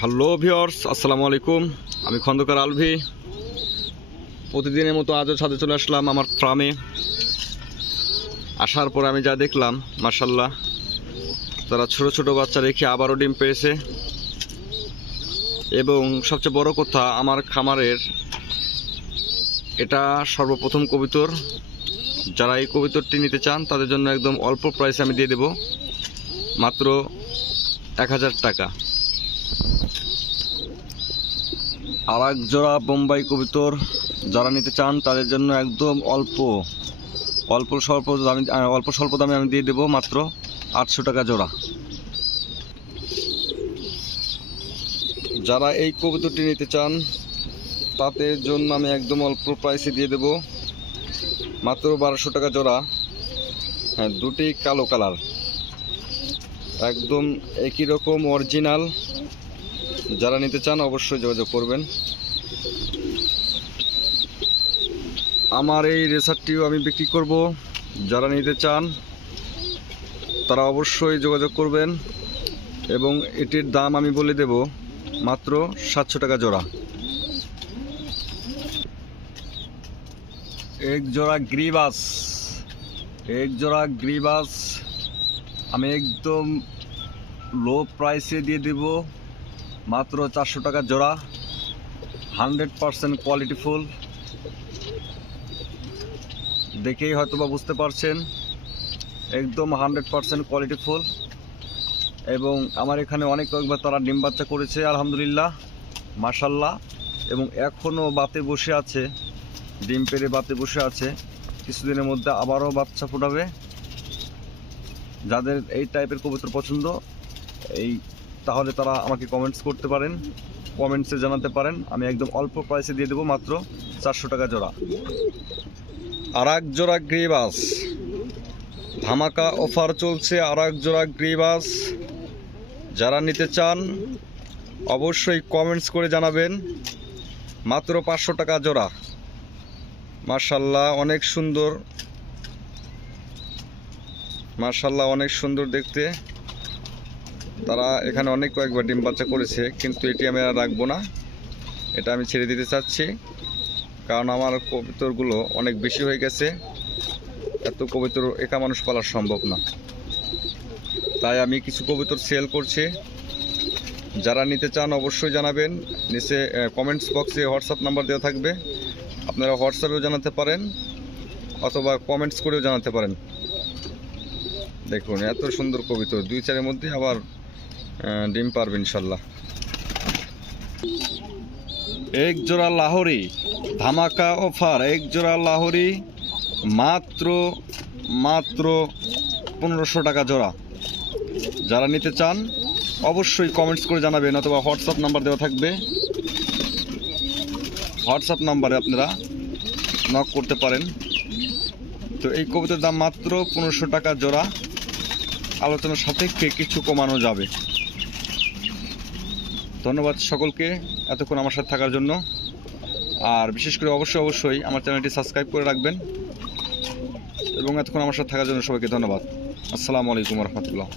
Hello viewers, আসসালামু আলাইকুম। আমি খন্দকার আলভি। প্রতিদিনের মতো আজও ছাদে চলে আসলাম আমার ফার্মে। আসার পর আমি যা দেখলাম, মাশাআল্লাহ, তারা ছোট ছোট বাচ্চা রেখে আবারও ডিম পেয়েছে। এবং সবচেয়ে বড় কথা, আমার খামারের এটা সর্বপ্রথম কবুতর। যারা এই কবুতরটি নিতে চান তাদের জন্য একদম অল্প প্রাইসে আমি দিয়ে দেব, মাত্র 1000 টাকা। আর এক জোড়া বোম্বাই কবুতর যারা নিতে চান তাদের জন্য একদম অল্প স্বল্প দামে আমি দিয়ে দেবো, মাত্র 800 টাকা জোড়া। যারা এই কবুতরটি নিতে চান তাদের জন্য আমি একদম অল্প প্রাইসে দিয়ে দেব, মাত্র 1200 টাকা জোড়া। হ্যাঁ, দুটি কালো কালার, একদম একই রকম অরিজিনাল। যারা নিতে চান অবশ্যই যোগাযোগ করবেন। আমার এই রেসারটিও আমি বিক্রি করব, যারা নিতে চান তারা অবশ্যই যোগাযোগ করবেন। এবং এটির দাম আমি বলে দেব, মাত্র 700 টাকা জোড়া। এক জোড়া গ্রিবাস আমি একদম লো প্রাইসে দিয়ে দেব, মাত্র 400 টাকা জোড়া। 100% কোয়ালিটিফুল, দেখেই হয়তো বা বুঝতে পারছেন, একদম 100% কোয়ালিটিফুল। এবং আমার এখানে কয়েকবার তারা ডিম বাচ্চা করেছে, আলহামদুলিল্লাহ, মাশাআল্লাহ। এবং এখনও বাতে বসে আছে, ডিম পেড়ে বাতে বসে আছে। কিছুদিনের মধ্যে আবারও বাচ্চা ফোটাবে। যাদের এই টাইপের কবুতর পছন্দ তাহলে তারা আমাকে কমেন্টস করতে পারেন, কমেন্টসে জানাতে পারেন। আমি একদম অল্প প্রাইসে দিয়ে দেবো, মাত্র 400 টাকা জোড়া। আর এক জোড়া গ্রিবাস, ধামাকা অফার চলছে। আর এক জোড়া গ্রিবাস যারা নিতে চান অবশ্যই কমেন্টস করে জানাবেন, মাত্র 500 টাকা জোড়া। মাশাআল্লাহ, অনেক সুন্দর, মাশাআল্লাহ, অনেক সুন্দর দেখতে। তারা এখানে কয়েকবার ডিম বাচ্চা করেছে, কিন্তু এটি আমি আর রাখবো না, এটা আমি ছেড়ে দিতে চাচ্ছি। কারণ আমার কবুতরগুলো অনেক বেশি হয়ে গেছে, এত কবুতর একা মানুষ পালা সম্ভব না। তাই আমি কিছু কবুতর সেল করছি। যারা নিতে চান অবশ্যই জানাবেন। নিচে কমেন্টস বক্সে হোয়াটসঅ্যাপ নাম্বার দেওয়া থাকবে, আপনারা হোয়াটসঅ্যাপেও জানাতে পারেন অথবা কমেন্টস করেও জানাতে পারেন। দেখুন এত সুন্দর কবুতর, 2-4 মধ্যে আবার ডিম পারবে ইনশাল্লাহ। এক জোড়া লাহোরি, ধামাকা অফার। এক জোড়া লাহোরি মাত্র 1500 টাকা জোড়া। যারা নিতে চান অবশ্যই কমেন্টস করে জানাবেন অথবা হোয়াটসঅ্যাপ নাম্বার দেওয়া থাকবে, হোয়াটসঅ্যাপ নাম্বারে আপনারা নক করতে পারেন। তো এই কবুতরের দাম মাত্র 1500 টাকা জোড়া। আলোচনার সাপেক্ষে কিছু কমানো যাবে। ধন্যবাদ সকলকে এতক্ষণ আমার সাথে থাকার জন্য। আর বিশেষ করে অবশ্যই আমার চ্যানেলটি সাবস্ক্রাইব করে রাখবেন। এবং এতক্ষণ আমার সাথে থাকার জন্য সবাইকে ধন্যবাদ। আসসালামু আলাইকুম রহমতুল্লাহ।